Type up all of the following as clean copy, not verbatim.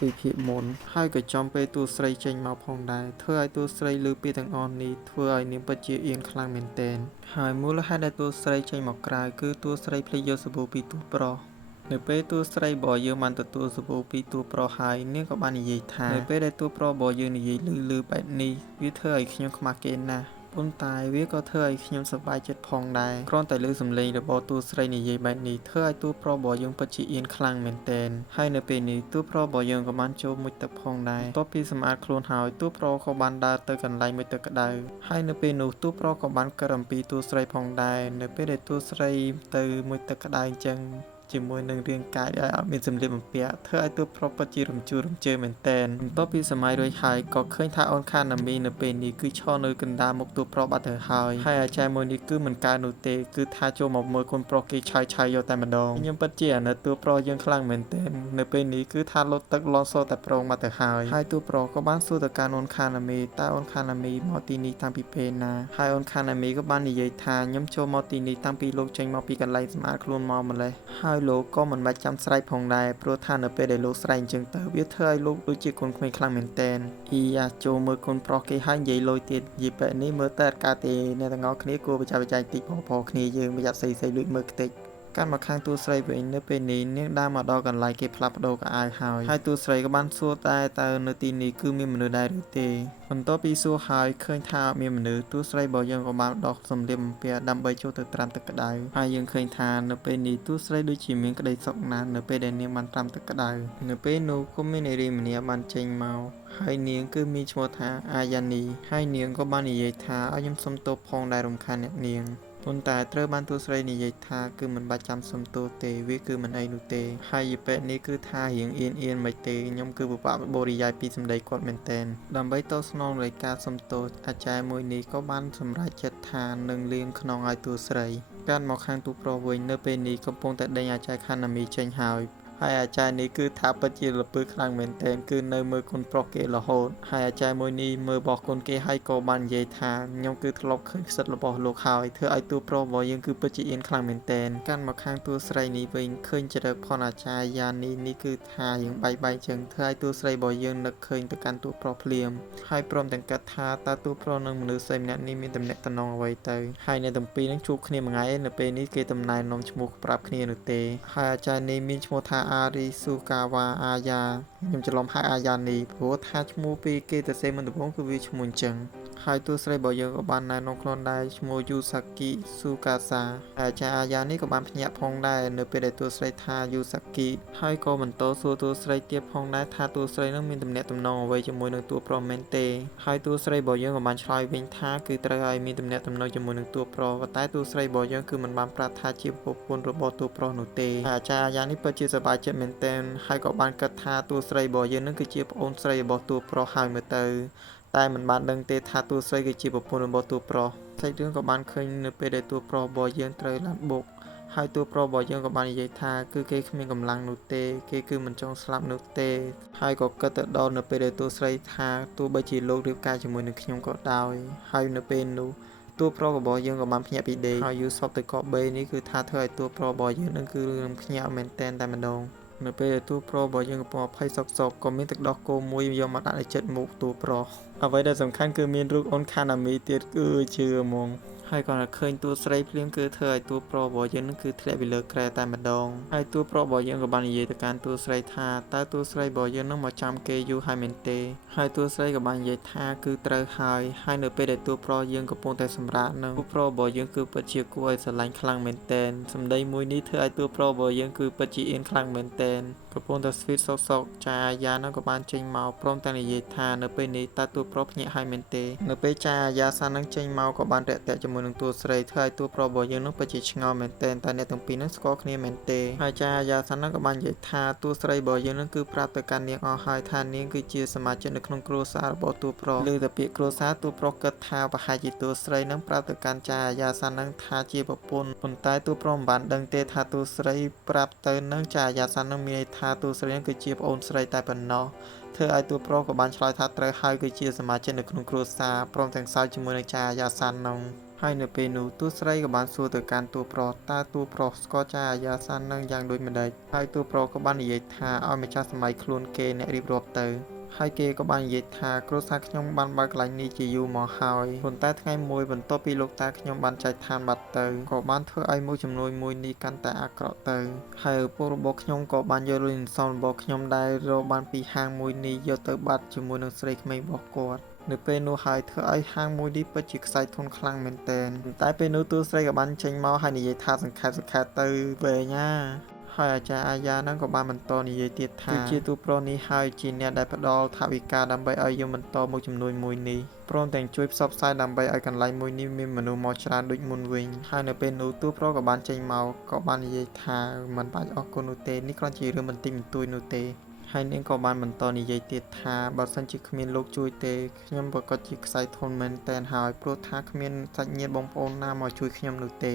ពីភាពមុនហើយក៏ចំពេលទូស្រីចេញមកផងដែរធ្វើឲ្យទូស្រីឮពីទាំងអស់នេះធ្វើឲ្យនាងពិតជាអៀនខ្លាំងមែនទែនហើយមូលហេតុដែលទូស្រីចេញមកក្រៅគឺទូស្រីភ្លេចយកសាប៊ូពីទូប្រុសនៅពេលទូស្រីរបស់យើងបានទទួលសាប៊ូពីទូប្រុសហើយនាងក៏បាននិយាយថានៅពេលដែលទូប្រុសរបស់យើងនិយាយលឺបែបនេះវាធ្វើឲ្យខ្ញុំខ្មាស់គេណាស់ប៉ុន្តែវាក៏ធ្វើឲ្យខ្ញុំសប្បាយចិត្តផងដែរគ្រាន់តែឮសំឡេងរបស់ទូស្រីនិយាយបែបនេះធ្វើឲ្យទូប្រុសរបស់យើងពិតជាអៀនខ្លាំងមែនទែនហើយនៅពេលនេះទូប្រុសរបស់យើងក៏បានចូលមុជទឹកផងដែរបន្ទាប់ពីសម្អាតខ្លួនហើយទូប្រុសក៏បានដើរទៅកន្លែងមុជទឹកក្តៅហើយនៅពេលនោះទូប្រុសក៏បានគិតអំពីទូស្រីផងដែរនៅពេលដែលទូស្រីទៅមុជទឹកក្តៅអញ្ចឹងជាមួយនឹងរាងកាយដែលអត់មានសម្លៀកបំពាក់ធ្វើឲ្យទូប្រុសពិតជារំជួលរំជើមែនទែនបន្ទាប់ពីសម័យរួចហើយក៏ឃើញថាអូនខាណាមីនៅពេលនេះគឺឈរនៅកណ្ដាលមុខទូប្រុសបាត់ទៅហើយអាចារ្យមួយនេះគឺមិនកើតនោះទេគឺថាចូលមកមើលកូនប្រុសគេឆាយយកតែម្ដងខ្ញុំពិតជាអាណិតទូប្រុសយើងខ្លាំងមែនទែននៅពេលនេះគឺថាលុតទឹកលន់សតែប្រងបាត់ទៅហើយទូប្រុសក៏បានសួរទៅកាន់អូនខាណាមីតើអូនខាណាមីមកទីនេះតាំងពីពេលណាហើយអូនខាណាមីក៏បាននិយាយថាខ្ញុំចូលមកទីនេះតាំងពីលោកចេញមកពីកន្លែងសម្អាតខ្លួនមកម្លេះហើយលោកក៏មិនបាច់ចាំស្រែកផងដែរព្រោះថានៅពេលដែលលោកស្រែកអញ្ចឹងទៅវាធ្វើឲ្យលោកដូចជាកូនក្មេងខ្លាំងមែនទែនចូលមើលកូនប្រុសគេហើយនិយាយលុយទៀតនិយាយបែបនេះមើលទៅអត់កើតទេអ្នកទាំងអស់គ្នាគួរប្រចាំប្រចែងតិចផងគ្នាយើងមិនយ៉ាប់ស្អីលួចមើលខ្ទេចកាន់មកខាងទូស្រីវិញនៅពេលនេះនាងដើរមកដល់កន្លែងគេផ្លាស់ប្ដូរកៅអៅហើយទូស្រីក៏បានសួរតែតើនៅទីនេះគឺមានមនុស្សដែរឬទេបន្ទាប់ពីសួរហើយឃើញថាមានមនុស្សទូស្រីរបស់យើងក៏បានដោះសម្លៀកបំពាក់ដើម្បីចូលទៅត្រាំទឹកក្តៅហើយយើងឃើញថានៅពេលនេះទូស្រីដូចជាមានក្តីសុខណាស់នៅពេលដែលនាងបានត្រាំទឹកក្តៅនៅពេលនោះក៏មាននារីម្នាក់បានចេញមកហើយនាងគឺមានឈ្មោះថាអាយ៉ានីហើយនាងក៏បាននិយាយថាឲ្យខ្ញុំសុំទោសផងដែលរំខានអ្នកនាងប៉ុន្តែត្រូវបានទូស្រីនិយាយថាគឺមិនបាច់ចាំសុំទោសទេវាគឺមិនអីនោះទេហើយយីពេនេះគឺថារៀងអៀនមិនទេខ្ញុំគឺពិបាកបរិយាយពីសម្ដីគាត់មែនទែនដើម្បីតបស្នងនៃការសុំទោសអាចារ្យមួយនេះក៏បានសម្រេចចិត្តថានឹងលាងខ្នងឲ្យទូស្រីកាត់មកខាងទូប្រុសវិញនៅពេលនេះកំពុងតែដេញអាចារ្យខាណាមីចេញហើយអាចារ្យនេះគឺថាពិតជាល្ពើខ្លាំងមែនទែនគឺនៅមើលកូនប្រុសគេរហូតហើយអាចារ្យមួយនេះមើលបោះកូនគេហើយក៏បាននិយាយថាខ្ញុំគឺធ្លាប់ឃើញខ្សិតរបស់លោកហើយធ្វើឲ្យទូប្រុសរបស់យើងគឺពិតជាអៀនខ្លាំងមែនទែនកាន់មកខាងទូស្រីនេះវិញឃើញចរិតផនអាចារ្យយ៉ានីនេះគឺថាយើងបែកចឹងធ្វើឲ្យទូស្រីរបស់យើងនឹកឃើញទៅកាន់ទូប្រុសភ្លាមហើយព្រមទាំងកាត់ថាតើទូប្រុសនិងមនុស្សស្រីម្នាក់នេះមានទំនាក់ទំនងអ្វីទៅហើយអ្នកទាំងពីរនឹងជួបគ្នាមួយថ្ងៃនៅពេលនេះគេតំណែងនាំឈ្មោះប្រាប់គ្នានោះទេហើយអាចារ្យនេះមានឈ្មោះថាអារីស៊ូកាវ៉ាអាយ៉ាខ្ញុំច្រឡំហៅអាយ៉ានីព្រោះថាឈ្មោះពីគេទៅសេមុនដំបូងគឺវាឈ្មោះអញ្ចឹងហើយទូស្រីរបស់យើងក៏បានណែនាំខ្លួនដែរឈ្មោះយូសាគីស៊ូកាសាអាចារ្យអាយ៉ានេះក៏បានភ្ញាក់ផងដែរនៅពេលដែលទូស្រីថាយូសាគីហើយក៏បន្តសួរទូស្រីទៀតផងដែរថាទូស្រីនឹងមានទំនាក់ទំនងអ្វីជាមួយនឹងទូប្រុសមែនទេហើយទូស្រីរបស់យើងក៏បានឆ្លើយវិញថាគឺត្រូវឲ្យមានទំនាក់ទំនងជាមួយនឹងទូប្រុសប៉ុន្តែទូស្រីរបស់យើងគឺមិនបានប្រាប់ថាជាប្រពន្ធរបស់ទូប្រុសនោះទេអាចារ្យអាយ៉ានេះពិតជាសប្បាយចិត្តមែនទែនហើយក៏បានគិតថាទូស្រីរបស់យើងនឹងគឺជាប្អូនស្រីរបស់ទូប្រុសហើយមើលទៅតែមិនបានដឹងទេថាទូស្រីគឺជាប្រពន្ធរបស់ទូប្រុសសាច់រឿងក៏បានឃើញនៅពេលដែលទូប្រុសរបស់យើងត្រូវឡានបុកហើយទូប្រុសរបស់យើងក៏បាននិយាយថាគឺគេគ្មានកម្លាំងនោះទេគេគឺមិនចង់ស្លាប់នោះទេហើយក៏គិតទៅដល់នៅពេលដែលទូស្រីថាទោះបីជាលោករៀបការជាមួយនឹងខ្ញុំក៏ដោយហើយនៅពេលនោះទូប្រុសរបស់យើងក៏បានភ្ញាក់ពីដេកហើយយូសបទៅកកបេនេះគឺថាធ្វើឲ្យទូប្រុសរបស់យើងនឹងគឺរឿងភ្ញាក់មែនតែម្ដងនៅពេលទូប្រុសរបស់យើងកំពុងភ័យសោកក៏មានទឹកដោះគោមួយយកមកដាក់នៅជិតមុខទូប្រុសអ្វីដែលសំខាន់គឺមានរូបអូនខាណាមីទៀតគឺជឿហ្មងហើយគាត់ឃើញទូស្រីភ្លាមគឺធ្វើឲ្យទូប្រុសរបស់យើងនឹងគឺធ្លាក់ពីលើគ្រែតែម្ដងហើយទូប្រុសរបស់យើងក៏បាននិយាយទៅកាន់ទូស្រីថាតើទូស្រីរបស់យើងនឹងមកចាំគេយូរហើយមែនទេហើយទូស្រីក៏បាននិយាយថាគឺត្រូវហើយនៅពេលដែលទូប្រុសយើងកំពុងតែសម្រាកនឹងទូប្រុសរបស់យើងគឺពិតជាគួរឲ្យស្រឡាញ់ខ្លាំងមែនតែនសម្ដីមួយនេះធ្វើឲ្យទូប្រុសរបស់យើងគឺពិតជាអៀនខ្លាំងមែនតែនកំពុងតែស្វីតសោកចាអាយ៉ានឹងក៏បានចេញមកព្រមទាំងនិយាយថានៅពេលនេះតើទូប្រុសភ្ញាក់ហើយមែនទេនៅពេលចាអាយ៉ាសានឹងចេញមកក៏បានរាក់ទាក់ជាមួយនឹងទូស្រីធ្វើឲ្យទូប្រុសរបស់យើងនឹងពិតជាឆ្ងល់មែនតែអ្នកទាំងពីរនឹងស្គាល់គ្នាមែនទេហើយចាអាយ៉ាសានឹងក៏បាននិយាយថាទូស្រីរបស់យើងនឹងគឺប្រាប់ទៅកាន់នាងអស់ហើយថានាងគឺជាសមាជិកនៅក្នុងគ្រួសាររបស់ទូប្រុសលើតែពាក្យគ្រួសារទូប្រុសគិតថាប្រហែលជាទូស្រីនឹងប្រាប់ទៅកាន់ចាអាយ៉ាសានឹងថាជាប្រពន្ធប៉ុន្តែទូប្រុសមិនបានដឹងទេថាទូស្រីប្រាប់ទៅនឹងចាអាយ៉ាសានឹងមានន័យថាទូស្រីនឹងគឺជាប្អូនស្រីតែប៉ុណ្ណោះធ្វើឲ្យទូប្រុសក៏បានឆ្លើយថាត្រូវហើយគឺជាសមាជិកនៅក្នុងគ្រួសារព្រមទាំងសើចជាមួយនឹងចាអាយ៉ាសាននោះ ហើយនៅពេលនោះតួស្រីក៏បានសួរទៅកាន់តួប្រុសតើតួប្រុសស្គាល់ចៅអាយ៉ាសាននឹងយ៉ាងដូចម្ដេចហើយតួប្រុសក៏បាននិយាយថាឲ្យម្ចាស់សម័យខ្លួនគេអ្នករៀបរាប់ទៅហើយគេក៏បាននិយាយថាគ្រួសារខ្ញុំបានបើកកន្លែងនេះជាយូរមកហើយប៉ុន្តែថ្ងៃមួយបន្ទាប់ពីលោកតាខ្ញុំបានចែកឋានបាត់ទៅក៏បានធ្វើឲ្យមួយចំនួនមួយនេះកាន់តែអាក្រក់ទៅហើយឪពុករបស់ខ្ញុំក៏បានយកលុយសន្សំរបស់ខ្ញុំដែលរកបានពីហាងមួយនេះយកទៅបាត់ជាមួយនឹងស្រីក្មេងរបស់គាត់នៅពេលនោះហើយធ្វើឲ្យហាងមួយនេះពិតជាខ្សែធនខ្លាំងមែនទែនតែពេលនោះតួស្រីក៏បានចេញមកហើយនិយាយថាសង្ខេបទៅវែងហើយអាចារ្យអាយ៉ានឹងក៏បានបន្តនិយាយទៀតថាគឺជាតួប្រុសនេះហើយជាអ្នកដែលផ្ដល់ថវិកាដើម្បីឲ្យយើងបន្តមុខចំនួនមួយនេះព្រមទាំងជួយផ្សព្វផ្សាយដើម្បីឲ្យកន្លែងមួយនេះមានមនុស្សមកច្រើនដូចមុនវិញហើយនៅពេលនោះតួប្រុសក៏បានចេញមកក៏បាននិយាយថាមិនបាច់អរគុណនោះទេនេះគ្រាន់ជារឿងបន្តិចបន្តួចនោះទេហើយនាងក៏បានបន្តនិយាយទៀតថាបើសិនជាគ្មានលោកជួយទេខ្ញុំប្រកាសជាខ្សែធនមែនតែនហើយព្រោះថាគ្មានសាច់ញាតិបងប្អូនណាមកជួយខ្ញុំនោះទេ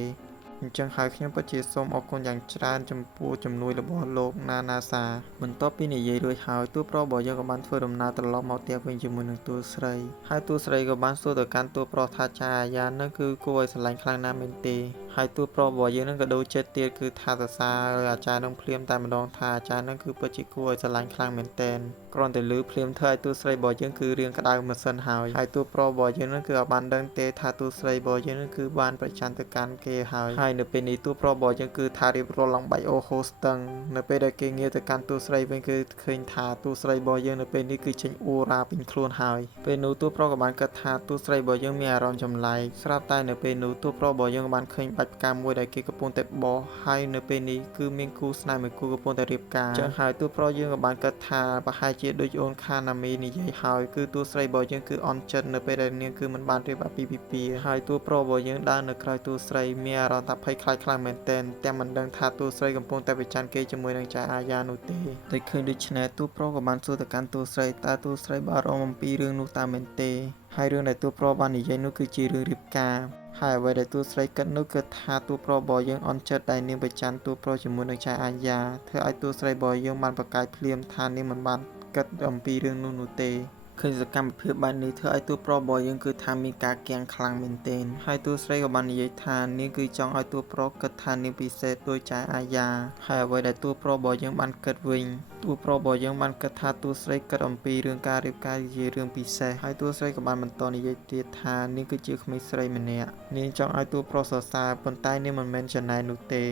អញ្ចឹងហើយខ្ញុំពិតជាសូមអរគុណយ៉ាងច្រើនចំពោះជំនួយរបស់លោកណាសាបន្ទាប់ពីនិយាយរួចហើយតួប្រុសរបស់យើងក៏បានធ្វើដំណើរត្រឡប់មកផ្ទះវិញជាមួយនឹងតួស្រីហើយតួស្រីក៏បានសួរទៅកាន់តួប្រុសថាចាអាយ៉ានឹងគឺគួរឲ្យស្រឡាញ់ខ្លាំងណាស់មែនទេហើយតួប្រុសរបស់យើងនឹងក៏ដូចចិត្តទៀតគឺថាសរសើរអាចារ្យនឹងភ្លាមតែម្ដងថាអាចារ្យនឹងគឺពិតជាគួរឲ្យស្រឡាញ់ខ្លាំងមែនទែនគ្រាន់តែឮភ្លាមធ្វើឲ្យតួស្រីរបស់យើងគឺរៀងក្តៅម៉ាស៊ីនហើយតួប្រុសរបស់យើងនឹងគឺបានដឹងទេថាតួស្រីរបស់យើងនឹងគឺបានប្រច័ណ្ឌទៅកាន់គេហើយនៅពេលនេះតួប្រុសរបស់យើងគឺថារៀបរឡើងបាច់អូហូស្ទឹងនៅពេលដែលគេងាកទៅកាន់តួស្រីវិញគឺឃើញថាតួស្រីរបស់យើងនៅពេលនេះគឺចេញអ៊ូរ៉ាពេញខ្លួនហើយពេលនោះតួប្រុសក៏បានគិតថាតួស្រីរបស់យើងមានអារម្មណ៍ចម្លែកស្រាប់តែនៅពេលនោះតួប្រុសរបស់យើងក៏បានឃើញបាច់ផ្កាមួយដែលគេកំពុងតែបោះហើយនៅពេលនេះគឺមានគូស្នេហ៍មួយគូកំពុងតែរៀបការចឹងហើយតួប្រុសយើងក៏បានគិតថាប្រហែលជាដូចអូនខាណាមីនិយាយហើយគឺតួស្រីរបស់យើងគឺអន់ចិត្តនៅពេលដែលនាងគឺមិនបានរៀបអាពាហ៍ពិពាហ៍ហើយតួប្រុសរបស់យើងដើរនៅក្រោយតួស្រីមានអារម្មណ៍ថាភ័យខ្លាចខ្លាំងមែនទែនតែមិនដឹងថាតួស្រីកំពុងតែប្រច័ណ្ឌគេជាមួយនឹងចៅអាយ៉ានោះទេតែឃើញដូច្នេះតួប្រុសក៏បានសួរទៅកាន់តួស្រីតើតួស្រីបារម្ភអំពីរឿងនោះតើមែនទេហើយរឿងដែលតួប្រុសបាននិយាយនោះគឺជារឿងរៀបការហើយអ្វីដែលតួស្រីគិតនោះគឺថាតួប្រុសរបស់យើងអន់ចិត្តដែលនាងប្រច័ណ្ឌតួប្រុសជាមួយនឹងចៅអាយ៉ាធ្វើឲ្យតួស្រីរបស់យើងបានប្រកាសភ្លាមថានាងមិនបានគិតអំពីរឿងនោះទេឃើញសកម្មភាពបែបនេះធ្វើឲ្យតួប្រុសរបស់យើងគឺថាមានការគាំងខ្លាំងមែនទែនហើយតួស្រីក៏បាននិយាយថានាងគឺចង់ឲ្យតួប្រុសគិតថានាងពិសេសដូចចៅអាយ៉ាហើយអ្វីដែលតួប្រុសរបស់យើងបានគិតវិញតួប្រុសរបស់យើងបានគិតថាតួស្រីគិតអំពីរឿងការរៀបការជារឿងពិសេសហើយតួស្រីក៏បានបន្តនិយាយទៀតថានាងគឺជាក្មេងស្រីម្នាក់នាងចង់ឲ្យតួប្រុសសរសើរប៉ុន្តែនាងមិនមែនចំណែននោះទេ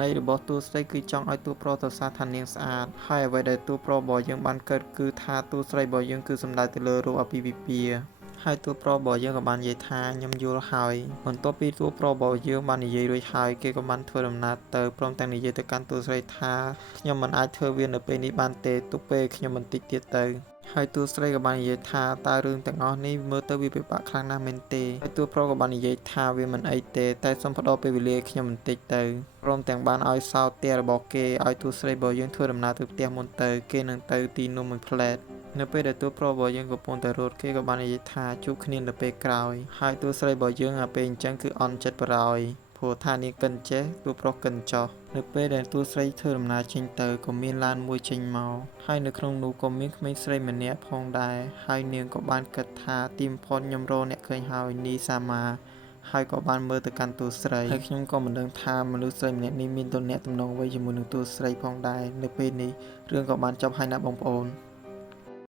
ន័យរបស់តួស្រីគឺចង់ឲ្យតួប្រុសសរសើរថានាងស្អាតហើយអ្វីដែលតួប្រុសរបស់យើងបានគិតគឺថាតួស្រីរបស់យើងគឺសំដៅទៅលើរូបអាពាហ៍ពិពាហ៍ហើយតួប្រុសរបស់យើងក៏បាននិយាយថាខ្ញុំយល់ហើយបន្ទាប់ពីតួប្រុសរបស់យើងបាននិយាយរួចហើយគេក៏បានធ្វើដំណើរទៅព្រមទាំងនិយាយទៅកាន់តួស្រីថាខ្ញុំមិនអាចធ្វើវានៅពេលនេះបានទេទុកពេលខ្ញុំបន្តិចទៀតទៅហើយតួស្រីក៏បាននិយាយថាតើរឿងទាំងអស់នេះមើលទៅវាពិបាកខ្លាំងណាស់មែនទេហើយតួប្រុសក៏បាននិយាយថាវាមិនអីទេតែសូមផ្ដល់ពេលវេលាខ្ញុំបន្តិចទៅព្រមទាំងបានឲ្យសោផ្ទះរបស់គេឲ្យតួស្រីរបស់យើងធ្វើដំណើរទៅផ្ទះមុនទៅគេនឹងទៅទីនោះមួយផ្លែតនៅពេលដែលតួប្រុសរបស់យើងកំពុងតែរត់គេក៏បាននិយាយថាជួបគ្នានៅពេលក្រោយហើយតួស្រីរបស់យើងអាពេលអញ្ចឹងគឺអន់ចិត្តបរោយព្រោះថានាងកិនចេះតួប្រុសកិនចោះនៅពេលដែលតួស្រីធ្វើដំណើរចេញទៅក៏មានឡានមួយចេញមកហើយនៅក្នុងនោះក៏មានក្មេងស្រីម្នាក់ផងដែរហើយនាងក៏បានគិតថាទីបំផុតខ្ញុំរកអ្នកឃើញហើយនីសាម៉ាហើយក៏បានមើលទៅកាន់តួស្រីហើយខ្ញុំក៏មិនដឹងថាមនុស្សស្រីម្នាក់នេះមានទំនាក់ទំនងអ្វីជាមួយនឹងតួស្រីផងដែរនៅពេលនេះរឿងក៏បានចប់ហើយណាបងប្អូន